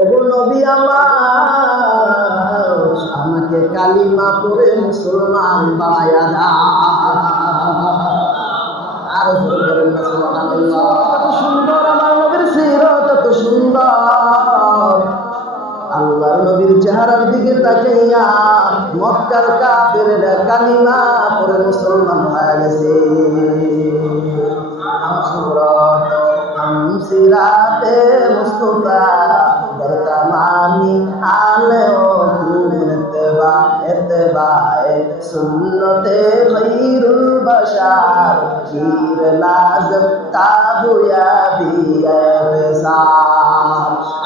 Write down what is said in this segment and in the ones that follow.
ওগো নবী আমার, আমাকে কালিমা পড়ে মুসলমান বানায়া দাও। আর বলেন না সুবহানাল্লাহ। কত সুন্দর আমার নবীর সিরাত, কত সুন্দর। আল্লাহর নবীর চেহারার দিকে তাকাইয়া মক্কার কাফেররা কালিমা পড়ে মুসলমান হয়ে গেছে। সিরাতে মুস্তাফা বর্তমানি আলেও ইত্তেবা ইত্তেবায়ে সুন্নতে খায়রুল বাশার পীর লাজম তাবুয়া বিয়াসার।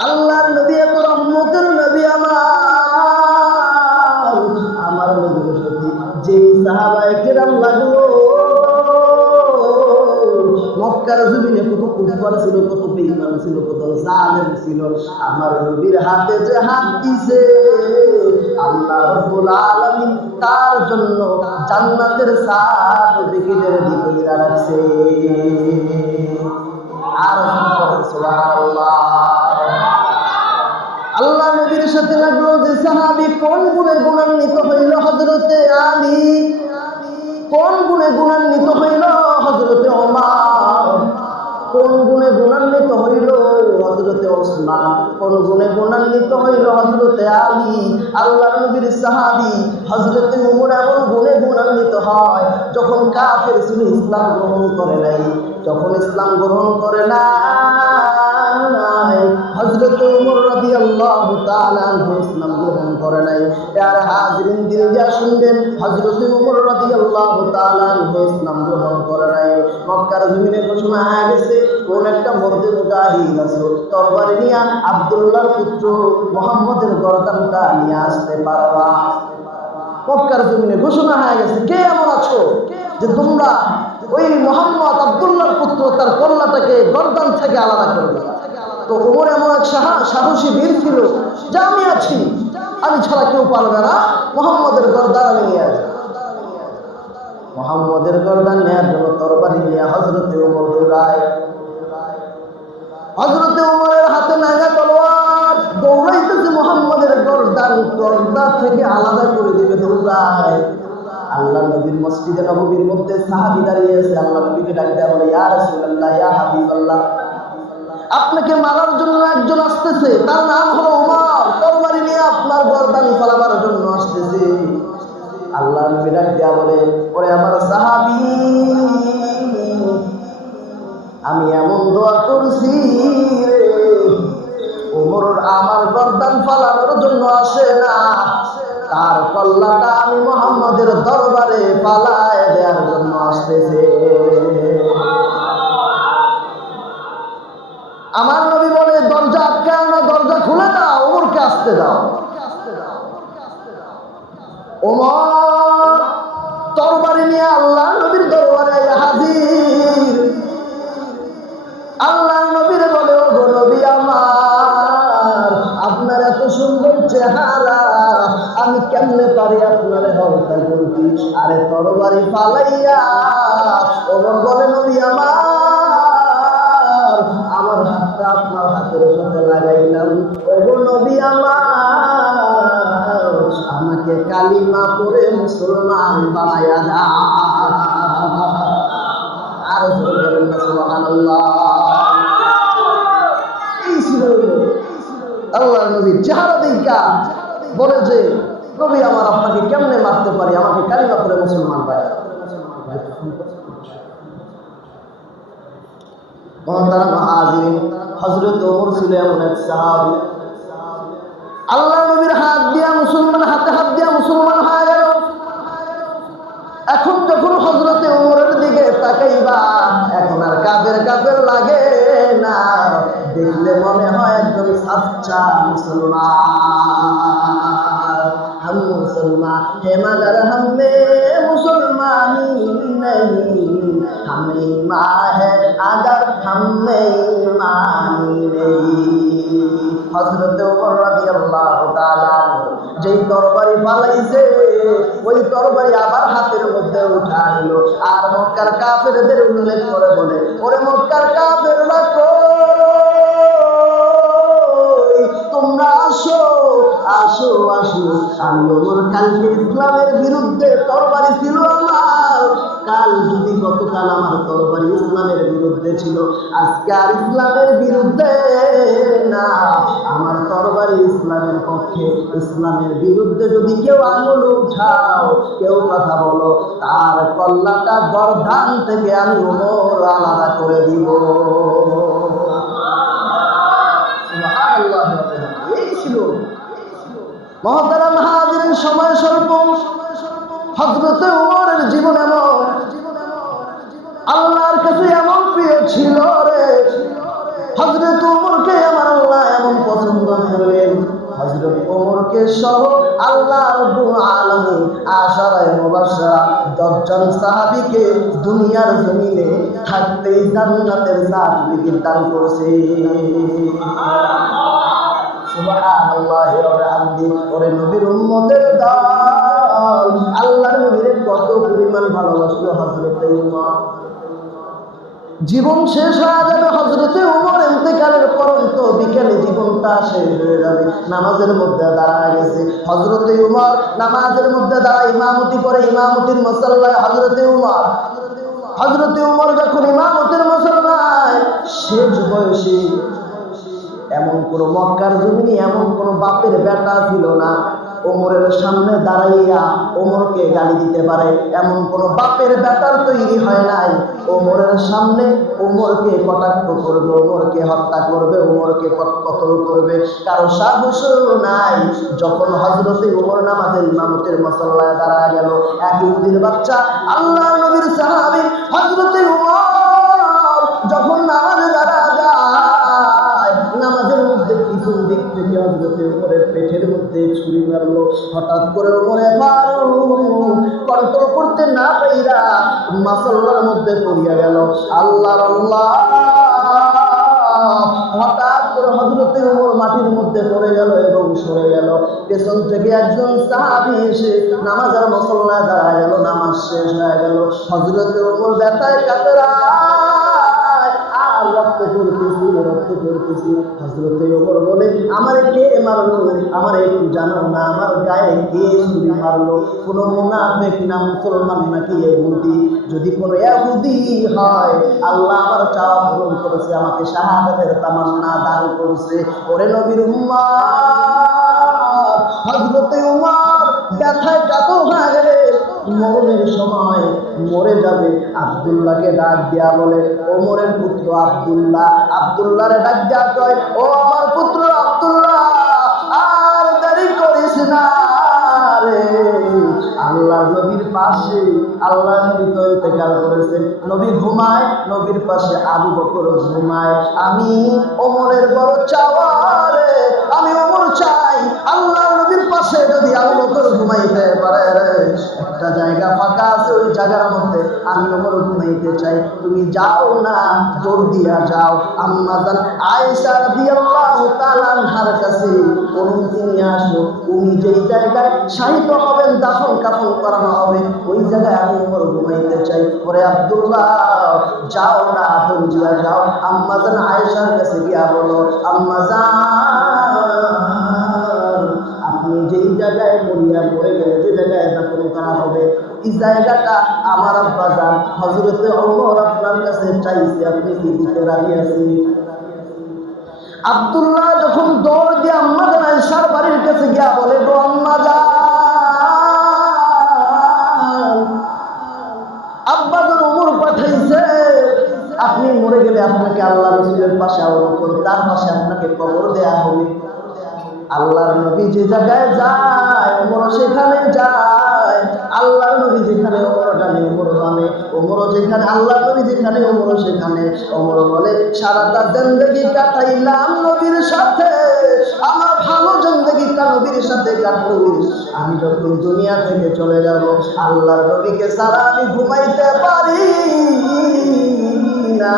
আল্লাহর নবী এত রহমতের নবী আমার নবীর সাথে যে সাহাবায়ে কেরাম লাগলো, মক্কার জমিনে কত কুফার ছিল, কত বেঈমান ছিল, কত জালেম ছিল, আমার নবীর হাতে যে হাত দিছে আল্লাহ রাব্বুল আলামিন তার জন্য জান্নাতের সার্টিফিকেটের দিকে রাখছে। আর সুবহানাল্লাহ। আল্লাহ নবীর সাথে লাগলো যে সাহাবী, কোন গুণে গুণান্বিত হইল হযরতে আলী, কোন গুণে গুণান্বিত হইল হযরতে ওমর, কোন গুণে গুণান্বিত হইল হযরতে ওসমান, কোন গুণে গুণান্বিত হইল হযরতে আলী। আল্লাহর নবীর সাহাবী হযরতে ওমর এমন গুণে গুণান্বিত হয়, যখন কাফের ছিল ইসলাম গ্রহণ করে নাই, যখন ইসলাম গ্রহণ করে নাই হযরতে ওমর রাদিয়াল্লাহু তাআলা আনহু ইসলাম গ্রহণ করে নাই। আর হাজিরিন দিল দিয়া শুনবেন, হযরতে ওমর রাদিয়াল্লাহু তাআলা আনহু ইসলাম গ্রহণ করে নাই। মক্কার জমিনে ঘোষণা হয়ে গেছে, কোন একটা মর্দে মুজাহিদ আছে তরবারি নিয়ে আব্দুল্লাহর পুত্র মুহাম্মদের গর্দানটা নিয়ে আসতে পারবা। মক্কার জমিনে ঘোষণা হয়ে গেছে, কে এমন আছো যে তোমরা ওই মুহাম্মদ আব্দুল্লাহর পুত্র তার কল্লাটাকে গর্দান থেকে আলাদা করবে? তো ওমর এমন এক সাহসী বীর ছিল যে আমি আছি, আমি ছাড়া কেউ পারবে না, মুহাম্মদের গর্দান আমি নিয়ে আসবো। মুহাম্মদের গর্দান নেওয়ার জন্য তরবারি নিয়ে হযরতে ওমর দৌড়ায়। হযরতে ওমরের হাতে নাঙ্গা তলোয়ার, দৌড়াইতেছে মুহাম্মদের গর্দান থেকে আলাদা করে দিবে, দৌড়ায়। আল্লাহ নবীর মসজিদে নববীর মধ্যে সাহাবী দাঁড়িয়ে আছে, আল্লাহ নবীকে ডাক দেয়া বলে, ইয়া রাসূলুল্লাহ, ইয়া হাবিবাল্লাহ, আপনাকে মারার জন্য একজন আসতেছে, তার নাম হলো ওমর, তরবারি নিয়ে আপনার গর্দান ফলাবার জন্য আসতেছে। আল্লাহ নবী ডাক দেয়া বলে, ওরে আমার সাহাবী, আমি এমন দোয়া করছি রে, ওমর আমার গর্দান ফলানোর জন্য আসে না, তার কল্লাটা আমি মুহাম্মদের দরবারে পালায় দেওয়ার জন্য আসতেছে। আমার নবী বলে, দরজা আটকাও না, দরজা খুলে দাও, ওমরকে আসতে দাও। ওমর তরবারি নিয়ে আল্লাহ নবীর দরবারে হাজির। আল্লাহ নবীর বলে, ও গো নবী আমার, আপনার এত সুন্দর চেহারা, আমি কেমনে পারি আপনার হত্যা করতে? আরে তরবারি ফালাইয়া ওমর বলে, নবী আমার হাতটা আপনার হাতের সাথে লাগাইলাম, ও গো নবী আমার, আমাকে কালিমা পড়ে মুসলমান বানায়া দাও। আর বলেন না সুবহানাল্লাহ। এই ছিল আল্লাহর নবীর চেহারা দেখা বলে যে, নবী আমার, আপনাকে কেমনে মারতে পারি, আমাকে কালিমা পড়ে মুসলমান বানায়া দাও। হযরত ওমর ছিল এমন এক সাহাবী, আল্লাহ নবীর হাত দিয়া মুসলমান, হাতে হাত দিয়া মুসলমান হয়ে গেল। এখন যখন হযরতে ওমরের দিকে তাকাইবা, এখন আর কাফের লাগে না, দেখলে মনে হয় একজন সাচ্চা মুসলমান। हम मुसलमान है मगर हमें मुसलमानी नहीं, हम ईमान है अगर हमें ईमानी नहीं। हजरत उमर রাদিয়াল্লাহু তাআলা যেই তরবারি পালাইছে, ওই তরবারি আবার হাতের মধ্যে উঠাইল, আর মক্কার কাফেরদের উল্লেখ করে বলে, ওরে মক্কার কাফেররা কই, তোমরা কালকে ইসলামের বিরুদ্ধে তরবারি ছিল আমার, গতকাল আমার তরবারি ইসলামের বিরুদ্ধে ছিল, আজকে আর ইসলামের বিরুদ্ধে না, আমার তরবারি ইসলামের পক্ষে। ইসলামের বিরুদ্ধে যদি কেউ আঙুল উঠাও, কেউ কথা বলো, তার কল্লাটা গর্দান থেকে আমি ওমর আলাদা করে দিব। এই ছিল মহতারাম হাজিরিন, সময় স্বল্প। হযরতে ওমরের জীবন এমন, আল্লাহর কাছে এমন প্রিয় ছিল রে, হযরত ওমরকে আমার আল্লাহ এমন পছন্দ করলেন, হযরত ওমরকে সহ আল্লাহ রাব্বুল আলামিন আশারায়ে মুবাশশারা 10 জন সাহাবীকে দুনিয়ার জমিনে থাকতেই জান্নাতের সার্টিফিকেট দান করেছে। সুবহানাল্লাহি ওয়া বিহামদিহি। ওরে নবীর উম্মতের দল, আল্লাহর নবীর কত পরিমাণ ভালোবাসলো হযরতে ওমর। জীবন শেষ হয়ে যাবে, হযরতে ওমর ইন্তেকালের পরন্ত বিকেলে জীবনটা শেষ হয়ে যাবে, নামাজের মধ্যে দাঁড়ায় গেছে। হযরতে ওমর নামাজের মধ্যে দাঁড়ায় ইমামতি করে, ইমামতির মুসাল্লায় হযরতে ওমর যখন ইমামতির মুসাল্লায় শেষ বয়সী, এমন কোন মক্কার জমিনে এমন কোন বাপের বেটা ছিল না ওমরের সামনে দাঁড়াইয়া ওমরকে গালি দিতে পারে, এমন কোন বাপের বেটার তৈরি হয় নাই। ওমরের সামনে ওমরকে কটাক্ষ করবে, ওমরকে হত্যা করবে, ওমরকে কতল করবে, কারো সাহস নাই। যখন হযরতে ওমর নামাজের ইমামতের মুসাল্লায় দাঁড়ায় গেল, এক ইহুদির বাচ্চা আল্লাহর নবীর সাহাবী হযরতে ওমর যখন নামাজে দাঁড়ায় যায়, নামাজের মধ্যে পিছন দিক থেকে হযরতে ওমরের পেটের মধ্যে ছুরি মারলো। হঠাৎ করে ওমরে ফারুক কন্ট্রোল করতে না পাইরা মাসাল্লার মধ্যে পড়িয়া গেল। আল্লাহর আল্লাহ, হঠাৎ করে হযরতে ওমর মাটির মধ্যে পড়ে গেল এবং সরে গেল। পেছন থেকে একজন সাহাবী এসে নামাজের মুসাল্লায় দাঁড়ায় গেল, নামাজ শেষ হয়ে গেল। হযরতে ওমর ব্যথায় কাতরায়, আর রক্ত পড়তেছি। হযরতে ওমর বলে, আমারে কে মারলো? আমারে একটু জানো না, আমার গায়ে কে ছুরি মারলো? কোন মুনাফিক না মুসলমান নাকি ইহুদি? যদি কোনো ইহুদি হয়, আল্লাহ আমার চাওয়া পূরণ করেছে, আমাকে শাহাদাতের তামান্না দান করেছে। ওরে নবীর উম্মত, হযরতে ওমর ব্যথায় কাতর হয়ে গেলে মরণের সময় মরে যাবে, আব্দুল্লাহকে ডাক দিয়া বলে, ওমরের পুত্র আব্দুল্লাহরে ডাক দিয়া কয়, ও আমার পুত্র আব্দুল্লাহ, আর দেরি করিস না রে। আল্লাহর নবীর পাশে আল্লাহর নবী তো ইন্তেকাল করেছেন, নবী ঘুমায়, নবীর পাশে আবু বকর ঘুমায়। আমি ওমরের বড় চাওয়া রে, আমি ওমর চাই আল্লাহর নবীর পাশে যদি আবু বকর ঘুমাইতে পারে, একটা জায়গা ফাঁকা আছে, ওই জায়গার মধ্যে আমি ওমর ঘুমাইতে চাই, তুমি যাও না, দৌড় দিয়া যাও। আম্মা জান আয়েশা রাদিয়াল্লাহু তাআলা আনহার কাছে অনুমতি নিয়ে আসো, উনি যেই জায়গায় শায়িত হবেন, দাফন কাফন করানো হবে, ওই জায়গায় আমি ওমর ঘুমাইতে চাই। ওরে আব্দুল্লাহ, যাও না, দৌড় দিয়া যাও। আম্মা জান আয়েশার কাছে গিয়া বলো, আম্মা জান, আপনি যেই জায়গায় মরে গেলে, যে জায়গায় দাফন করা হবে, এই জায়গাটা আমার আব্বা জান হযরতে ওমর আপনার কাছে চাইছে, আপনি কি দিতে রাজি আছেন? আব্দুল্লাহ যখন দৌড় দিয়ে আম্মা জান আয়েশার বাড়ির কাছে গিয়া বলে, গো আম্মা জান, আব্বা জান ওমর পাঠাইছে, আপনি মরে গেলে আপনাকে আল্লাহ রাসূলের পাশে আরোপণ, তার পাশে আপনাকে কবর দেয়া হবে। আল্লাহর নবী যে জায়গায় যায় ওমর সেখানে যায়, আল্লাহর নবী যেখানে ওমর জানে ওমর জানে, ওমর যেখানে আল্লাহর নবী যেখানে ওমর সেখানে। ওমর বলে, সারাটা জিন্দেগি কাটাইলাম নবীর সাথে, আমার ভালো জিন্দেগিটা নবীর সাথে কাটলো, আমি যখন দুনিয়া থেকে চলে যাব, আল্লাহর নবীকে ছাড়া আমি ঘুমাইতে পারি না।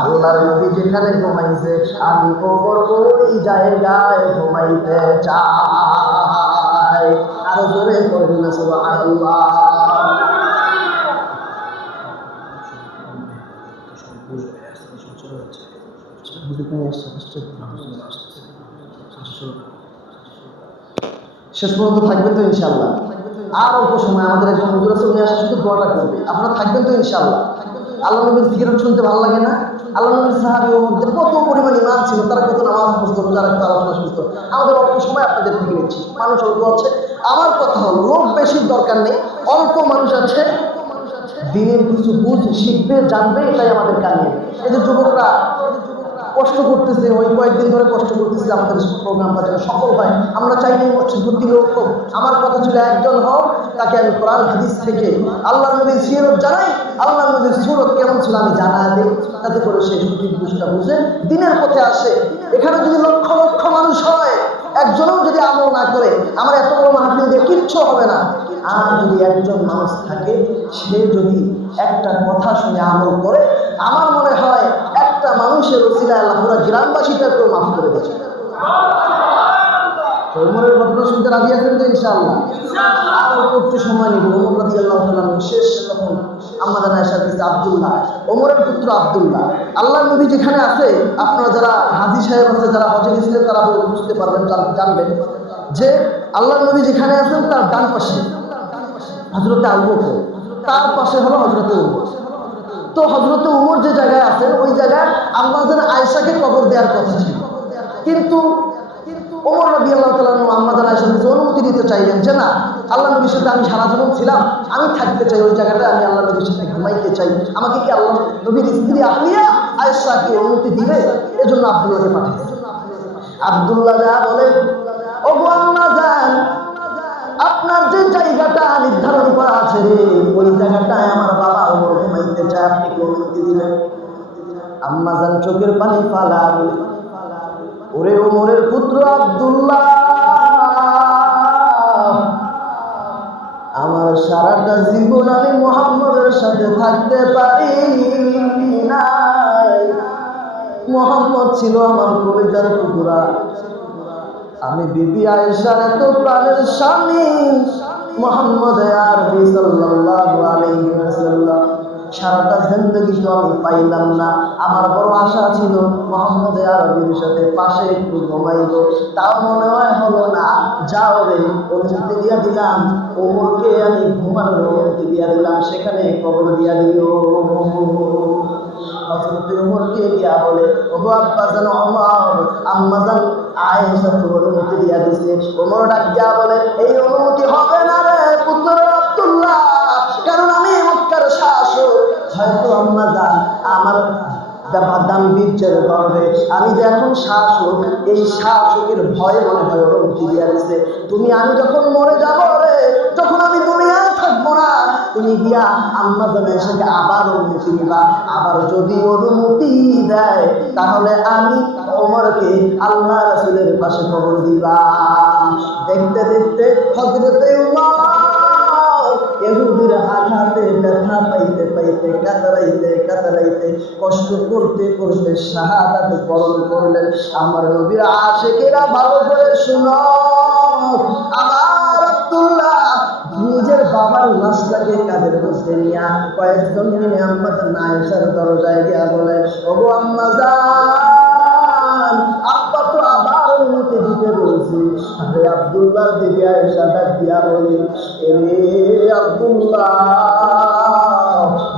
আল্লাহর নবী যেখানে ঘুমাইছে, আমি ওমর ওই জায়গায় ঘুমাইতে চাই। আরো জোরে বলুন না সুবহানাল্লাহ। শেষ পর্যন্ত থাকবেন তো ইনশাআল্লাহ? আর অল্প সময় আমাদের একজন হুজুর আছে, উনি আসা শুধু দোয়াটা করবে, আপনারা থাকবেন তো ইনশাআল্লাহ। আল্লাহ নবীর জিকিরত শুনতে ভালো লাগে না? আল্লাহ নবীর সাহাবী ওমরদের কত পরিমাণ ইমান ছিল, তারা কত নামাজ পড়তো, রোজা রাখতো, আলোচনা শুনতো। আমাদের অল্প সময় আপনাদের থেকে নিচ্ছি, মানুষ অল্প আছে। আমার কথা হলো, লোক বেশির দরকার নেই, অল্প মানুষ আছে, দিনের কিছু বুঝ শিখবে, জানবে, এটাই আমাদের কাজ। এই যে যুবকরা কষ্ট করতেছে, ওই কয়েকদিন ধরে কষ্ট করতেছে আমাদের প্রোগ্রামটা যেন সফল হয়। আমরা চাইনি মসজিদ ভর্তি লোক হোক, আমার কথা ছিল একজন হোক, তাকে আমি কোরআন হাদিস থেকে আল্লাহ নবীর সিরত জানাই, আল্লাহ নবীর সুরত কেমন ছিল আমি জানা দিই, তাতে করে সে সঠিক বুঝটা বুঝে দিনের পথে আসে। এখানে যদি লক্ষ লক্ষ মানুষ হয়, একজনও যদি আমল না করে, আমার এত বড় মাহফিল দিয়ে কিচ্ছু হবে না। আর যদি একজন মানুষ থাকে, সে যদি একটা কথা শুনে আমল করে, আমার মনে হয় একটা মানুষের ওসিলায় আল্লাহ পুরো গ্রামবাসীটাকেও মাফ করে দিয়েছে। ওমরের ঘটনা শুনতে রাজি আছেন তো ইনশাআল্লাহ? আর একটু সময় নিব। ওমর রাদিয়াল্লাহু তাআলা শেষ তখন আমাদের আয়েশার কাছে আব্দুল্লাহ, ওমরের পুত্র আব্দুল্লাহ। আল্লাহর নবী যেখানে আছে, আপনারা যারা হাজী সাহেব আছে, যারা হজে গেছিলেন, তারা বুঝতে পারবেন, জানবেন যে আল্লাহর নবী যেখানে আছেন তার ডান পাশে হযরতে আবু বকর, তার পাশে হলো হযরতে ওমর। তো হযরতে ওমর যে জায়গায় আছেন, ওই জায়গায় আমাদের আয়েশাকে কবর দেওয়ার কথা ছিল, কিন্তু ওমর রাদিয়াল্লাহু তাআলা আমাদের আয়েশার কাছে অনুমতি দিতে চাইলেন যে না, আল্লাহ নবীর সাথে আমি সারা জীবন ছিলাম, আমি থাকতে চাই ওই জায়গাটায়, আমি আল্লাহ নবীর সাথে ঘুমাইতে চাই, আমাকে কি আল্লাহ নবীর স্ত্রী আফিয়া আয়েশা কি অনুমতি দিবে? এজন্য আব্দুল্লাহকে পাঠিয়েছে। আব্দুল্লাহ যা বলে, ওগো আম্মা জান, আপনার যে জায়গাটা নির্ধারণ করা আছে রে, ওই জায়গাটায় আমার বাবা ওমর ঘুমাইতে চায়, আপনি কি অনুমতি দিবেন? আম্মা জান চোখের পানি ফালা বলে, ওরে ওমরের পুত্র আব্দুল্লাহ, আমার সারাটা জীবন আমি মুহাম্মদের সাথে থাকতে পারি নাই। মুহাম্মদ ছিল আমার কলিজার টুকরা, আমি বিবি আয়েশার এত প্রাণের স্বামী মুহাম্মদ আরবি সাল্লাল্লাহু আলাইহি ওয়াসাল্লাম। সারাটা জিন্দেগি তো আমি পাইলাম না, আমার বড় আশা ছিল মুহাম্মদ আরবির সাথে পাশে একটু ঘুমাইব, তাও মনে হয় হলো না। যাও রে, অনুমতি দিয়া দিলাম, ওমরকে আমি ঘুমানোর অনুমতি দিয়া দিলাম, সেখানে কবর দিয়া দিও। হযরত ওমরকে দিয়া বলে, ওগো আব্বাজান ওমর, আম্মাজান আয়েশা তো অনুমতি দিয়া দিছে। ওমর ডাক দিয়া বলে, এই অনুমতি হবে না রে পুত্র আব্দুল্লাহ, কারণ আমি মক্কার শাসক। হয়তো আম্মাজান আমার দাম্ভির্যের গর্বে আমি যে এখন শাসক, এই শাসকের ভয়ে মনে হয় অনুমতি দিয়া দিছে। তুমি আমি যখন মরে যাব রে, যখন আমি দুনিয়ায় থাকবো না, তুমি গিয়া আম্মাজানের সাথে আবার অনুমতি দিবা। আবার যদি অনুমতি দেয়, তাহলে আমি ওমরকে আল্লাহ রাসূলের পাশে কবর দিবা। দেখতে দেখতে হযরতে ওমর ইহুদির আঘাতে ব্যথা পাইতে পাইতে কাতরাইতে কাতরাইতে কষ্ট করতে করতে শাহাদাত বরণ করলেন। আমার নবীর আশিকেরা ভালো করে শুনো, আমার আব্দুল্লাহ নিজের বাবার লাশটাকে কাঁধের মধ্যে নিয়ে কয়েকজন মিলে আম্মাজান আয়েশার দরজায় গিয়া বলে, ওগো আম্মাজান, আব্বা তো আবার অনুমতি দিতে বলছি। আরে আব্দুল্লাহ দিদি আয়েশা ডাক দিয়া বলি, এরে আব্দুল্লাহ,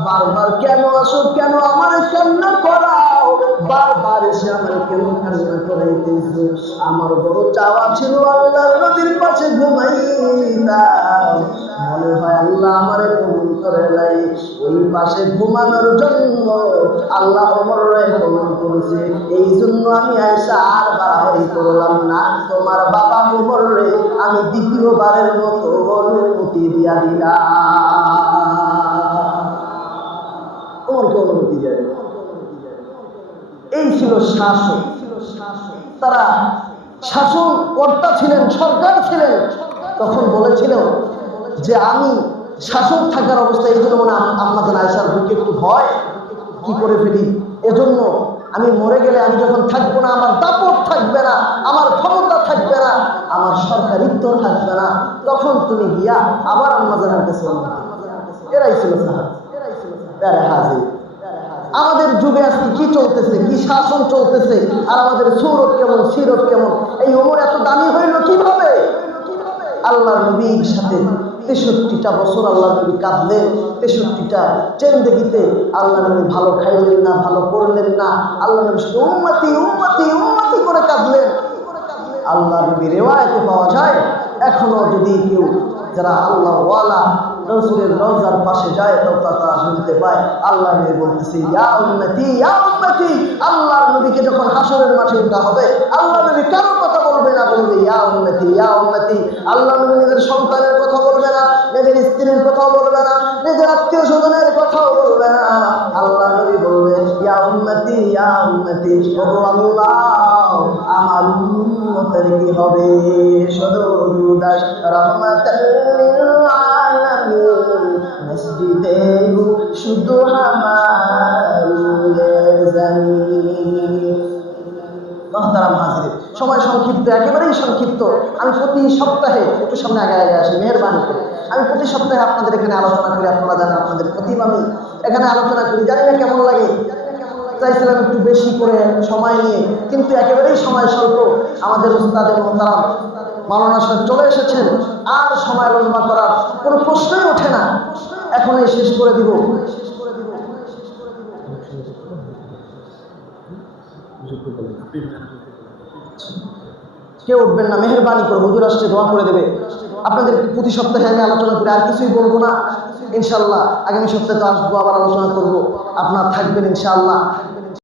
বারবার কেন আসো, কেন আমার কান্না করাও, বারবার এসে আমার কেন কান্না করাইতেছো? আমার বড় চাওয়া ছিল আল্লাহর নবীর পাশে ঘুমাইতাম, মনে হয় আল্লাহ আমারে কবুল করে নাই। ওই পাশে ঘুমানোর জন্য আল্লাহ ওমররে কবুল করেছে, এই জন্য আমি আয়েশা আর বাড়াবাড়ি করলাম না। তোমার বাবা ওমররে আমি দ্বিতীয়বারের মতো অনুমতি দিয়া দিলাম। ওমরকে অনুমতি দিয়া দিলাম। এই ছিল শাসক। তারা শাসন কর্তা ছিলেন, সরকার ছিলেন। তখন বলেছিল যে আমি শাসক থাকার অবস্থায়, এই জন্য মনে আম্মাজান আয়েশার বুকে একটু ভয় কি করে ফেলি, এজন্য আমি মরে গেলে, আমি যখন থাকবো না, আমার দাপট থাকবে না, আমার ক্ষমতা থাকবে না, আমার সরকারিত্ব থাকবে না, তখন তুমি গিয়া আবার আম্মাজানের কাছে অনুমতি। এরাই ছিল সাহাবা হাজির। আমাদের যুগে আজকে কি চলতেছে, কি শাসন চলতেছে, আর আমাদের সুরত কেমন, সিরত কেমন। এই ওমর এত দামি হইল কিভাবে? আল্লাহর নবীর সাথে 63টা বছর আল্লাহ নবী কাঁদলেন, 63টা চেন্দেগিতে আল্লাহ নবী ভালো খাইলেন না, ভালো করলেন না, আল্লাহ নবী শুধু উম্মতি উম্মতি উম্মতি করে কাঁদলেন। আল্লাহ নবী রিওয়ায়াতে পাওয়া যায়, এখনো যদি কেউ যারা আল্লাহ ওয়ালা রাসূলের রওজার পাশে যায় তো তারা শুনতে পায় আল্লাহ নবী বলতেছে ইয়া উম্মতি ইয়া উম্মতি। আল্লাহর নবীকে যখন হাসরের মাঠে উঠা হবে, আল্লাহ নবী কারো কথা বলবে না, বলবে ইয়া উম্মতি ইয়া উম্মতি। আল্লাহ নবী নিজের সন্তানের কথা বলবে না, নিজের স্ত্রীর কথাও বলবে না, নিজের আত্মীয় স্বজনের কথাও বলবে না। আল্লাহ নবী বলবে ইয়া উম্মতি ইয়া উম্মতি। ও আল্লাহ, আমার উম্মতের কি হবে? শুধু দাস রহমাতাল লিল আলামিন মসজিদে শুধু আমার জামিন। মহতারাম হাজির, সময় সংক্ষিপ্ত, একেবারেই সংক্ষিপ্ত। আমি প্রতি সপ্তাহে একটু সামনে আগে আগে আসি, মেহেরবানি করে আমি প্রতি সপ্তাহে আপনাদের এখানে আলোচনা করি। আপনারা জানেন আপনাদের প্রতিম আমি এখানে আলোচনা করি, জানি না কেমন লাগে। চাইছিলাম একটু বেশি করে সময় নিয়ে, কিন্তু একেবারেই সময় স্বল্প। আমাদের উস্তাদে মোহতারাম মাওলানা সাহেব চলে এসেছেন, আর সময় লম্বা করার কোনো প্রশ্নই ওঠে না, এখনই শেষ করে দিব। কেউ উঠবেন না, মেহেরবানি করে হুজুর আসছে দোয়া করে দেবে। আপনাদের প্রতি সপ্তাহে আমি আলোচনা করি, আর কিছুই বলবো না ইনশাল্লাহ। আগামী সপ্তাহে তো আসবো, আবার আলোচনা করবো, আপনারা থাকবেন ইনশাআল্লাহ।